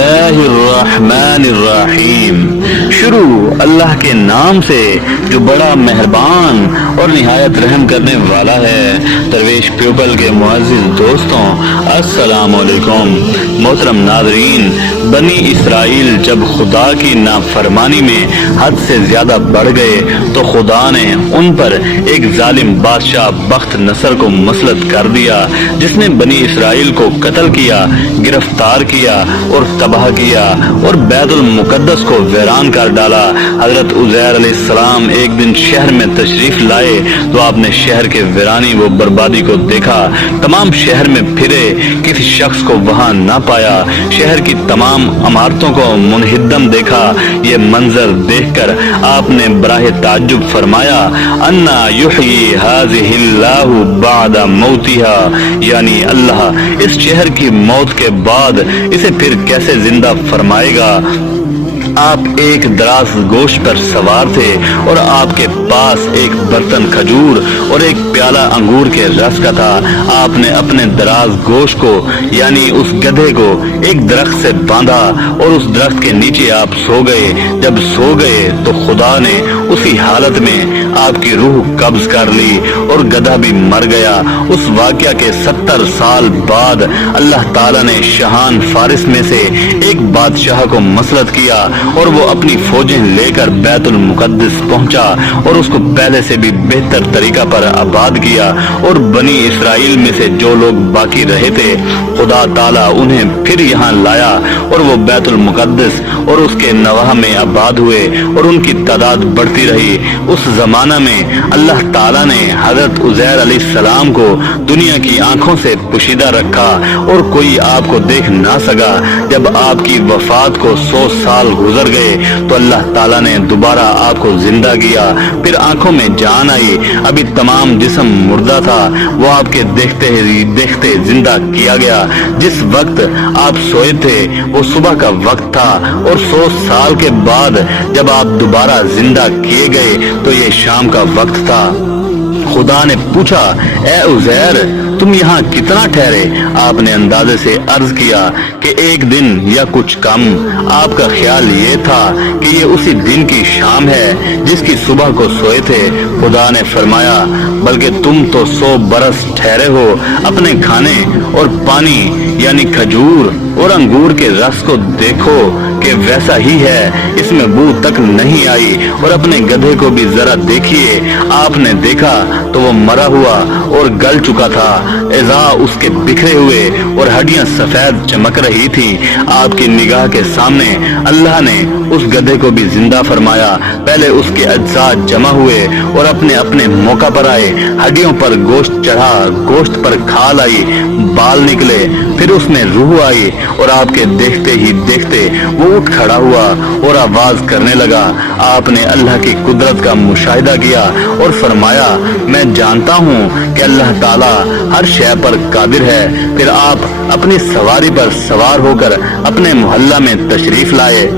बिस्मिल्लाहिर्रहमानिर्रहीम। शुरू अल्लाह के नाम से जो बड़ा मेहरबान और निहायत रहम करने वाला है। दरवेश पीपल के मुअज़्ज़िज़ दोस्तों, अस्सलाम वालेकुम। मोहतरम नाज़रीन, बनी इसराइल जब खुदा की नाफरमानी में हद से ज्यादा बढ़ गए तो खुदा ने उन पर एक जालिम बादशाह बख्त नसर को मुसलत कर दिया, जिसने बनी इसराइल को कत्ल किया, गिरफ्तार किया और तबाह किया और बैतुल मुकद्दस को वीरान कर डाला। हजरत उज़ैर अलैहिस्सलाम एक दिन शहर में तशरीफ लाए तो आपने शहर के वीरानी व बर्बादी को देखा। तमाम शहर में फिरे, किसी शख्स को वहां ना पाया। शहर की तमाम इमारतों को मुनहिद्दम देखा। ये मंजर देखकर आपने बराहे ताज्जुब फरमाया, अन्ना युहयी हाज़िहिल्लाहु बादा मौतिहा, यानी अल्लाह इस शहर की मौत के बाद इसे फिर कैसे जिंदा फरमाएगा। आप एक दराज गोश्त पर सवार थे और आपके पास एक बर्तन खजूर और एक प्याला अंगूर के रस का था। आपने अपने दराज गोश्त को यानी उस गधे को एक दरख्त से बांधा और उस दरख्त के नीचे आप सो गए। जब सो गए तो खुदा ने उसी हालत में आपकी रूह कब्ज कर ली और गधा भी मर गया। उस वाकया के 70 साल बाद अल्लाह ताला ने शाहान फारिस में से एक बादशाह को मसलत किया और वो अपनी फौजें लेकर बैतुल मुकद्दस पहुंचा और उसको पहले से भी बेहतर तरीका पर आबाद किया। और बनी इसराइल में से जो लोग बाकी रहे थे, खुदा ताला उन्हें फिर यहाँ लाया और वो बैतुल मुकद्दस और उसके नवाह में आबाद हुए और उनकी तादाद बढ़ती रही। उस जमाना में अल्लाह ताला ने हजरत उज़ैर अलैहिस्सलाम को दुनिया की आंखों से पोशीदा रखा और कोई आपको देख ना सका। जब आपकी वफात को 100 साल गुजर गए तो अल्लाह ताला ने दोबारा आपको जिंदा किया। फिर आंखों में जान आई। अभी तमाम जिस्म मुर्दा था, वो आपके देखते ही देखते जिंदा किया गया। जिस वक्त आप सोए थे वो सुबह का वक्त था और 100 साल के बाद जब आप दोबारा जिंदा किए गए तो ये शाम का वक्त था। खुदा ने पूछा, ए उज़ैर, तुम यहाँ कितना ठहरे? आपने अंदाजे से अर्ज किया कि एक दिन या कुछ कम। आपका ख्याल ये था कि ये उसी दिन की शाम है जिसकी सुबह को सोए थे। खुदा ने फरमाया, बल्कि तुम तो 100 बरस ठहरे हो। अपने खाने और पानी यानी खजूर और अंगूर के रस को देखो कि वैसा ही है, इसमें बू तक नहीं आई। और अपने गधे को भी जरा देखिए। आपने देखा तो वो मरा हुआ और गल चुका था। एज़ा उसके बिखरे हुए और हड्डियां सफेद चमक रही थी। आपकी निगाह के सामने अल्लाह ने उस गधे को भी जिंदा फरमाया। पहले उसके अज्जा जमा हुए और अपने अपने मौका पर आए। हड्डियों पर गोश्त चढ़ा, गोश्त पर खाल आई, बाल निकले, फिर उसमें रूह आई और आपके देखते ही देखते वो उठ खड़ा हुआ और आवाज करने लगा। आपने अल्लाह की कुदरत का मुशाहिदा किया और फरमाया, मैं जानता हूँ कि अल्लाह ताला हर शय पर कादिर है। फिर आप अपनी सवारी पर सवार होकर अपने मोहल्ला में तशरीफ लाए।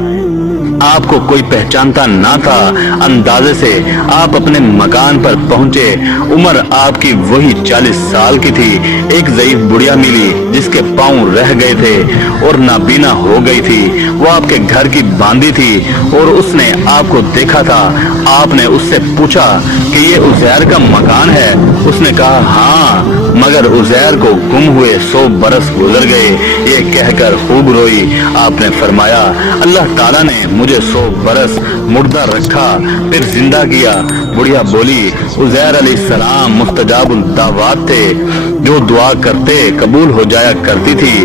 आपको कोई पहचानता ना था। अंदाजे से आप अपने मकान पर पहुंचे। उम्र आपकी वही 40 साल की थी। एक ज़ईफ बुढ़िया मिली जिसके पांव रह गए थे और नाबीना हो गई थी। वो आपके घर की बांदी थी और उसने आपको देखा था। आपने उससे पूछा कि ये उज़ैर का मकान है? उसने कहा हाँ, मगर उज़ैर को गुम हुए 100 बरस गुजर गए। ये कहकर खूब रोई। आपने फरमाया, अल्लाह ताला ने मुझे 100 बरस मुर्दा रखा फिर जिंदा किया। बुढ़िया बोली, उज़ैर अलैहिस्सलाम मुस्तजाबुल दावात थे, जो दुआ करते कबूल हो जाया करती थी।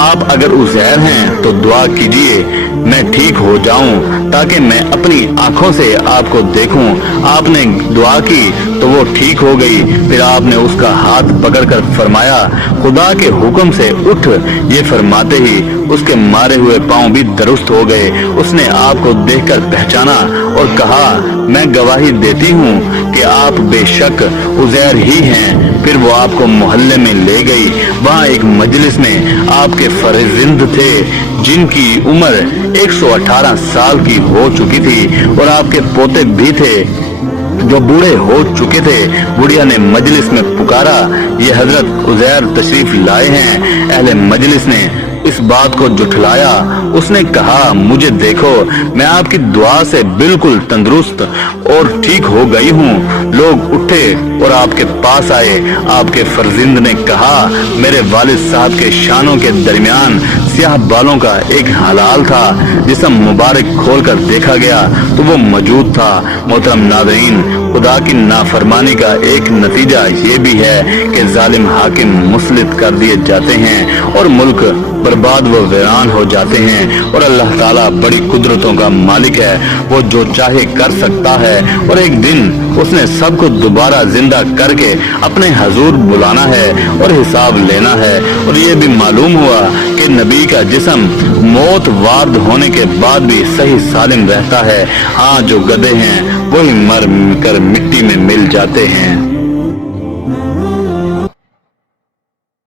आप अगर उज़ैर हैं तो दुआ कीजिए मैं ठीक हो जाऊं ताकि मैं अपनी आंखों से आपको देखूं। आपने दुआ की तो वो ठीक हो गई। फिर आपने उसका हाथ पकड़कर फरमाया, खुदा के हुक्म से उठ। ये फरमाते ही उसके मारे हुए पांव भी दुरुस्त हो गए। उसने आपको देखकर पहचाना और कहा, मैं गवाही देती हूँ कि आप बेशक उज़ैर ही हैं। फिर वो आपको मोहल्ले में ले गई। वहाँ एक मजलिस में आपके फर्जंद थे जिनकी उम्र 118 साल की हो चुकी थी और आपके पोते भी थे जो बूढ़े हो चुके थे। बुढ़िया ने मजलिस में पुकारा, ये हजरत उज़ैर तशरीफ लाए हैं। अहले मजलिस ने इस बात को जुठलाया। उसने कहा, मुझे देखो, मैं आपकी दुआ से बिल्कुल तंदुरुस्त और ठीक हो गई हूँ। लोग उठे और आपके पास आए। आपके फर्जिंद ने कहा, मेरे वालिद साहब के शानों के दरमियान स्याह बालों का एक हलाल था। जिस्म मुबारक खोलकर देखा गया तो वो मौजूद था। मोहतरम नाज़रीन, खुदा की नाफरमानी का एक नतीजा ये भी है कि जालिम हाकिम मुसलित कर दिए जाते हैं और मुल्क बर्बाद व वीरान हो जाते हैं। और अल्लाह ताला बड़ी कुदरतों का मालिक है, वो जो चाहे कर सकता है। और एक दिन उसने सबको दोबारा जिंदा करके अपने हजूर बुलाना है और हिसाब लेना है। और ये भी मालूम हुआ कि नबी का जिस्म मौत वार्द होने के बाद भी सही सालिम रहता है। हाँ, जो गधे हैं वही मर कर मिट्टी में मिल जाते हैं।